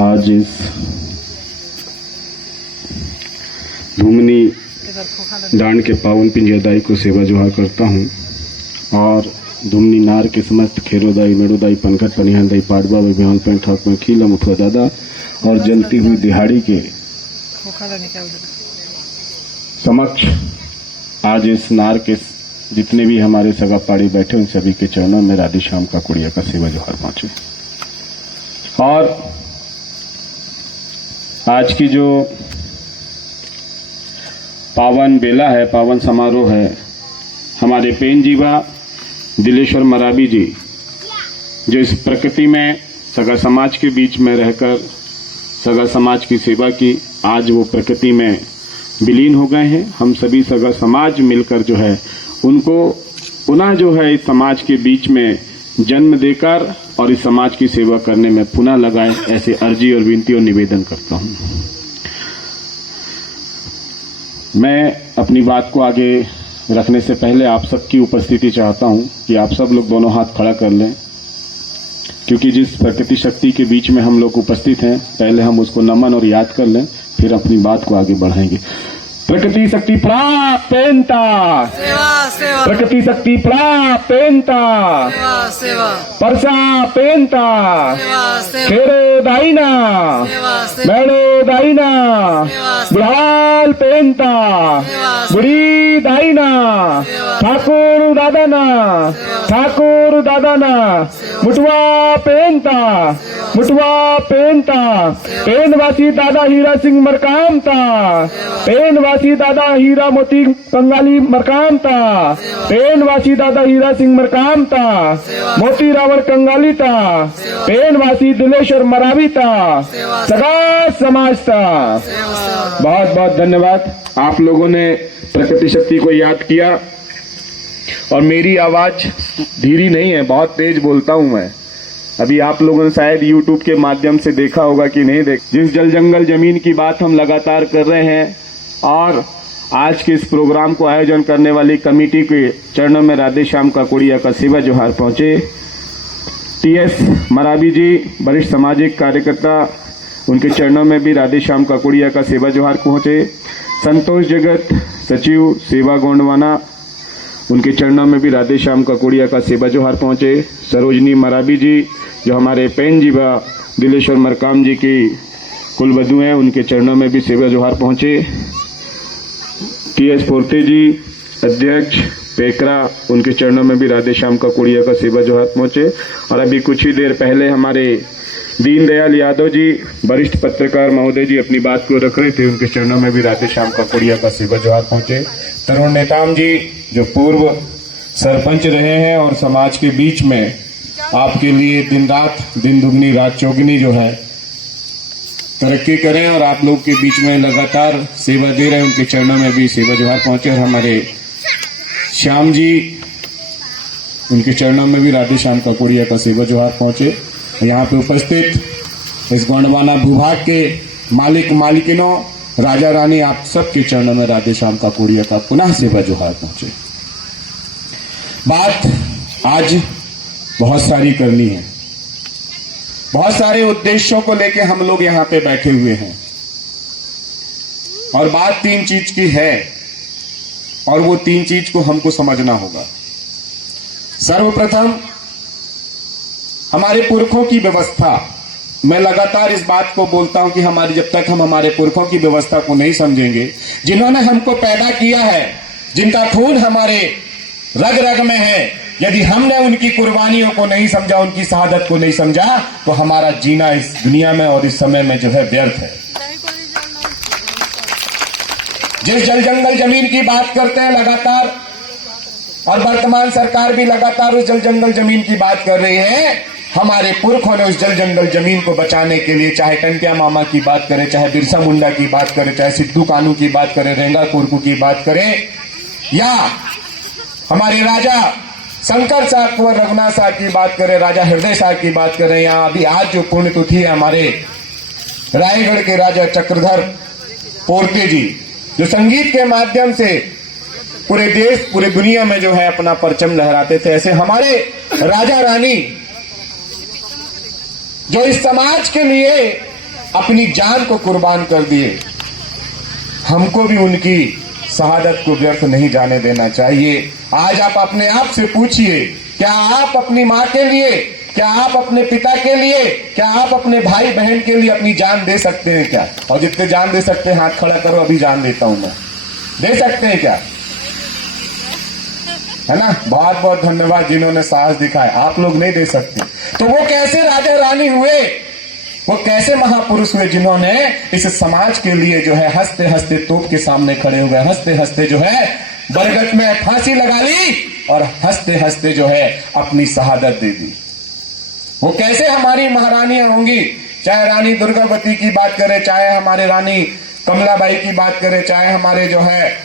आज इस धूमनी डांड के पावन पिंजरदाई को सेवा जोहार करता हूँ और धूमनी नार के समस्त खेरोदाई मेड़ोदाई पनघट पनिहानदाई पाडवा व बिहान पेंट ठाक में खीला मुथुआ दादा और जलती हुई दिहाड़ी के समक्ष आज इस नार के जितने भी हमारे सगा पाड़ी बैठे उन सभी के चरणों में राधे श्याम का कुड़िया का सेवा जोहार पहुंचे। और आज की जो पावन बेला है, पावन समारोह है, हमारे पेन जीवा दिलेश्वर मराबी जी जो इस प्रकृति में सगा समाज के बीच में रहकर सगा समाज की सेवा की, आज वो प्रकृति में विलीन हो गए हैं। हम सभी सगा समाज मिलकर जो है उनको पुनः जो है इस समाज के बीच में जन्म देकर और इस समाज की सेवा करने में पुनः लगाए, ऐसे अर्जी और विनती और निवेदन करता हूं। मैं अपनी बात को आगे रखने से पहले आप सबकी उपस्थिति चाहता हूं कि आप सब लोग दोनों हाथ खड़ा कर लें, क्योंकि जिस प्रकृति शक्ति के बीच में हम लोग उपस्थित हैं पहले हम उसको नमन और याद कर लें, फिर अपनी बात को आगे बढ़ाएंगे। प्रकृति शक्ति प्रापेंता प्रकृति शक्ति प्रापेंता परसा पेंता खेरो दाइना मेड़ो दाइना बुढ़ाल पेंता बुढ़ी दाइना ठाकुर दादाना मुटवा पेंता पेनवासी दादा हीरा सिंह मरकामता पेनवासी दादा हीरा मोती कंगाली मरकामता पेनवासी दादा हीरा सिंह मरकामता मोती रावण कंगालीता पेनवासी दिलेश्वर मरावीता सगा समाजता। बहुत बहुत धन्यवाद। आप लोगों ने प्रकृति शक्ति को याद किया और मेरी आवाज धीरी नहीं है, बहुत तेज बोलता हूं मैं। अभी आप लोगों ने शायद YouTube के माध्यम से देखा होगा कि नहीं देख, जिस जल जंगल जमीन की बात हम लगातार कर रहे हैं और आज के इस प्रोग्राम को आयोजन करने वाली कमेटी के चरणों में राधे श्याम का कुड़िया का सेवा जोहार पहुंचे। TS मराबी जी वरिष्ठ सामाजिक कार्यकर्ता, उनके चरणों में भी राधे श्याम का कुड़िया का सेवा जोहार पहुंचे। संतोष जगत सचिव सेवा गोंडवाना, उनके चरणों में भी राधे श्याम का कुड़िया का सेवा जोहार पहुंचे। सरोजनी मराबी जी जो हमारे पेन जीवा दिलेश्वर मरकाम जी की कुलवधु हैं, उनके चरणों में भी सेवा जोहार पहुंचे। TS पोर्ते जी अध्यक्ष पेकरा, उनके चरणों में भी राधे श्याम का कुड़िया का सेवा जोहार पहुंचे। और अभी कुछ ही देर पहले हमारे दीनदयाल यादव जी वरिष्ठ पत्रकार महोदय जी अपनी बात को रख रहे थे, उनके चरणों में भी राधे श्याम का कुड़िया का सेवा जोहार पहुंचे। तरुण नेताम जी जो पूर्व सरपंच रहे हैं और समाज के बीच में आपके लिए दिन दुगनी रात चौगनी जो है तरक्की करें और आप लोग के बीच में लगातार सेवा दे रहे हैं, उनके चरणों में भी सेवा जोहार पहुंचे। और हमारे श्याम जी, उनके चरणों में भी राधे श्याम का कुड़िया का सेवा जोहार पहुंचे। यहाँ पे उपस्थित इस गोंडवाना भूभाग के मालिक मालिकिनों, राजा रानी, आप सबके चरणों में राधे श्याम का कुड़िया का पुनः सेवा जोहार पहुंचे। बात आज बहुत सारी करनी है, बहुत सारे उद्देश्यों को लेके हम लोग यहाँ पे बैठे हुए हैं और बात 3 चीज की है और वो 3 चीज को हमको समझना होगा। सर्वप्रथम हमारे पुरखों की व्यवस्था। मैं लगातार इस बात को बोलता हूं कि जब तक हम हमारे पुरखों की व्यवस्था को नहीं समझेंगे, जिन्होंने हमको पैदा किया है, जिनका खून हमारे रग रग में है, यदि हमने उनकी कुर्बानियों को नहीं समझा, उनकी शहादत को नहीं समझा, तो हमारा जीना इस दुनिया में और इस समय में जो है व्यर्थ है। जिस जल जंगल जमीन की बात करते हैं लगातार, और वर्तमान सरकार भी लगातार उस जल जंगल जमीन की बात कर रही है, हमारे पुरखों ने उस जल जंगल जमीन को बचाने के लिए, चाहे टंटिया मामा की बात करें, चाहे बिरसा मुंडा की बात करें, चाहे सिद्धू कानू की बात करें, रेंगा कोरकू की बात करें, या हमारे राजा शंकर साहब कुंवर रघुनाथ साहब की बात करें, राजा हृदय साहब की बात करें, या अभी आज जो पुण्यतिथि है हमारे रायगढ़ के राजा चक्रधर पोर्ते जी, जो संगीत के माध्यम से पूरे देश पूरे दुनिया में जो है अपना परचम लहराते थे, ऐसे हमारे राजा रानी जो इस समाज के लिए अपनी जान को कुर्बान कर दिए। हमको भी उनकी शहादत को व्यर्थ नहीं जाने देना चाहिए। आज आप अपने आप से पूछिए, क्या आप अपनी माँ के लिए, क्या आप अपने पिता के लिए, क्या आप अपने भाई बहन के लिए अपनी जान दे सकते हैं क्या? और जितने जान दे सकते हैं हाथ खड़ा करो, अभी जान देता हूं मैं। दे सकते हैं क्या? है ना? बहुत बहुत धन्यवाद जिन्होंने साहस दिखाया। आप लोग नहीं दे सकते। तो वो कैसे राजा रानी हुए, वो कैसे महापुरुष हुए जिन्होंने इस समाज के लिए जो है हंसते हंसते तोप के सामने खड़े हो गए, हंसते हंसते जो है बरगद में फांसी लगा ली और हंसते हंसते जो है अपनी शहादत दे दी। वो कैसे हमारी महारानियां होंगी, चाहे रानी दुर्गावती की बात करें, चाहे हमारे रानी कमलाबाई की बात करें, चाहे हमारे जो है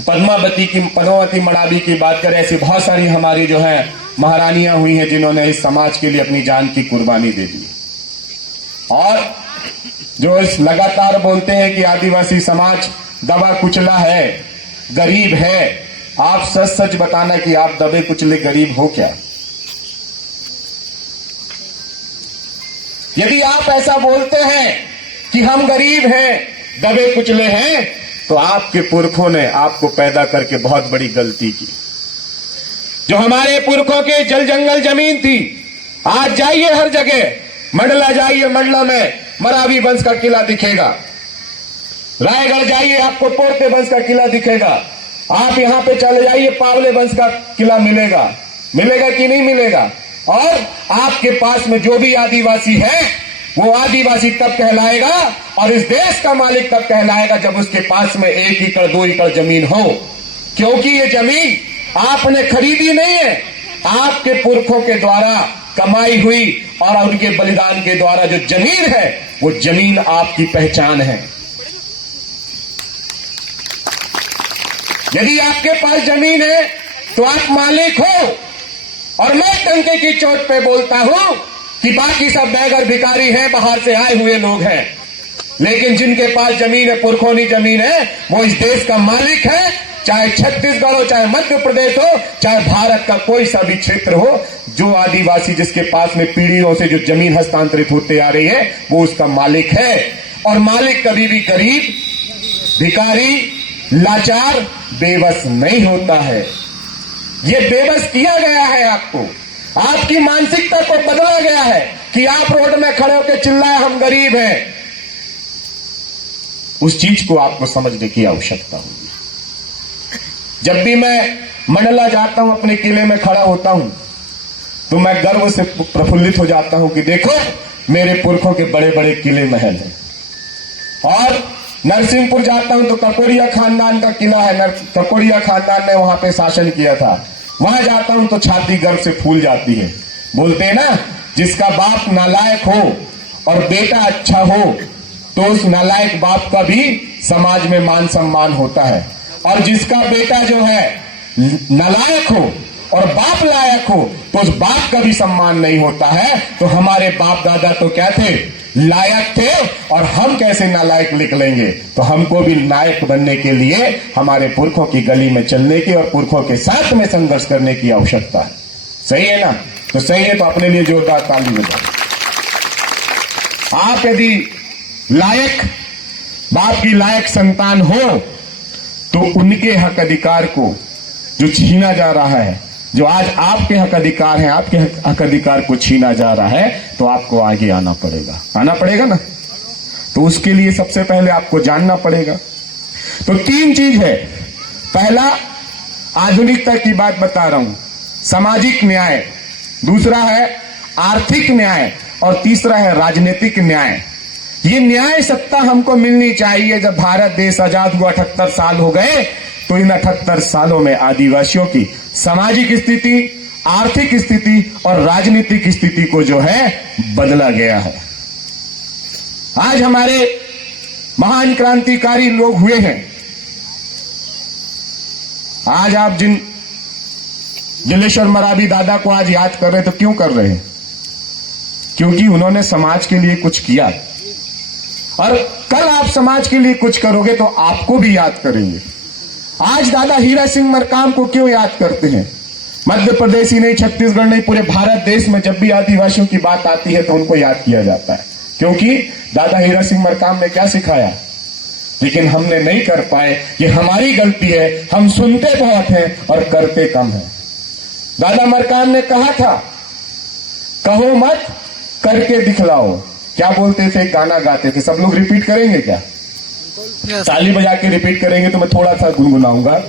पद्मावती मड़ावी की बात करें, ऐसी बहुत सारी हमारी जो है महारानियां हुई हैं जिन्होंने इस समाज के लिए अपनी जान की कुर्बानी दे दी। और जो इस लगातार बोलते हैं कि आदिवासी समाज दबा कुचला है, गरीब है, आप सच सच बताना कि आप दबे कुचले गरीब हो क्या? यदि आप ऐसा बोलते हैं कि हम गरीब हैं, दबे कुचले हैं, तो आपके पुरखों ने आपको पैदा करके बहुत बड़ी गलती की। जो हमारे पुरखों के जल जंगल जमीन थी, आज जाइए हर जगह, मंडला जाइए, मंडला में मरावी वंश का किला दिखेगा। रायगढ़ जाइए, आपको पोर्ते वंश का किला दिखेगा। आप यहां पे चले जाइए, पावले वंश का किला मिलेगा। मिलेगा कि नहीं मिलेगा? और आपके पास में जो भी आदिवासी है, वो आदिवासी तब कहलाएगा और इस देश का मालिक तब कहलाएगा जब उसके पास में 1 एकड़ 2 एकड़ जमीन हो। क्योंकि ये जमीन आपने खरीदी नहीं है, आपके पुरखों के द्वारा कमाई हुई और उनके बलिदान के द्वारा जो जमीन है, वो जमीन आपकी पहचान है। यदि आपके पास जमीन है तो आप मालिक हो। और मैं टंके की चोट पे बोलता हूं कि बाकी सब बेघर भिखारी हैं, बाहर से आए हुए लोग हैं, लेकिन जिनके पास जमीन है, पुरखोनी जमीन है, वो इस देश का मालिक है। चाहे छत्तीसगढ़ हो, चाहे मध्य प्रदेश हो, चाहे भारत का कोई सा भी क्षेत्र हो, जो आदिवासी जिसके पास में पीढ़ियों से जो जमीन हस्तांतरित होते आ रही है, वो उसका मालिक है। और मालिक कभी भी गरीब, भिखारी, लाचार, बेबस नहीं होता है। ये बेबस किया गया है आपको, आपकी मानसिकता को बदला गया है कि आप रोड में खड़े होकर चिल्लाए हम गरीब हैं। उस चीज को आपको समझने की आवश्यकता होगी। जब भी मैं मंडला जाता हूं, अपने किले में खड़ा होता हूं, तो मैं गर्व से प्रफुल्लित हो जाता हूं कि देखो मेरे पुरखों के बड़े बड़े किले महल हैं। और नरसिंहपुर जाता हूं तो ककोड़िया खानदान का किला है, ककोड़िया खानदान ने वहां पे शासन किया था। वहां जाता हूं तो छाती गर्व से फूल जाती है। बोलते हैं ना, जिसका बाप नालायक हो और बेटा अच्छा हो तो उस नालायक बाप का भी समाज में मान सम्मान होता है, और जिसका बेटा जो है नालायक हो और बाप लायक हो तो उस बाप का भी सम्मान नहीं होता है। तो हमारे बाप दादा तो क्या थे? लायक थे, और हम कैसे नालायक निकलेंगे? तो हमको भी नायक बनने के लिए हमारे पुरखों की गली में चलने की और पुरखों के साथ में संघर्ष करने की आवश्यकता है। सही है ना? तो सही है तो अपने लिए जोरदार ताली बजाओ। आप यदि लायक बाप की लायक संतान हो तो उनके हक अधिकार को जो छीना जा रहा है, जो आज आपके हक अधिकार हैं, आपके हक अधिकार को छीना जा रहा है, तो आपको आगे आना पड़ेगा ना। तो उसके लिए सबसे पहले आपको जानना पड़ेगा। तो 3 चीज है। पहला, आधुनिकता की बात बता रहा हूं, सामाजिक न्याय। दूसरा है आर्थिक न्याय, और तीसरा है राजनीतिक न्याय। ये न्याय सत्ता हमको मिलनी चाहिए। जब भारत देश आजाद हुआ 78 साल हो गए, तो इन 78 सालों में आदिवासियों की सामाजिक स्थिति, आर्थिक स्थिति और राजनीतिक स्थिति को जो है बदला गया है। आज हमारे महान क्रांतिकारी लोग हुए हैं। आज आप जिन जलेश्वर मरावी दादा को आज याद कर रहे हैं, तो क्यों कर रहे हैं? क्योंकि उन्होंने समाज के लिए कुछ किया, और कल आप समाज के लिए कुछ करोगे तो आपको भी याद करेंगे। आज दादा हीरा सिंह मरकाम को क्यों याद करते हैं? मध्य प्रदेश ही नहीं, छत्तीसगढ़ नहीं, पूरे भारत देश में जब भी आदिवासियों की बात आती है तो उनको याद किया जाता है। क्योंकि दादा हीरा सिंह मरकाम ने क्या सिखाया, लेकिन हमने नहीं कर पाए। ये हमारी गलती है, हम सुनते बहुत हैं और करते कम हैं। दादा मरकाम ने कहा था, कहो मत करके दिखलाओ। क्या बोलते थे, गाना गाते थे, सब लोग रिपीट करेंगे क्या? ताली बजा के रिपीट करेंगे तो मैं थोड़ा सा गुनगुनाऊंगा।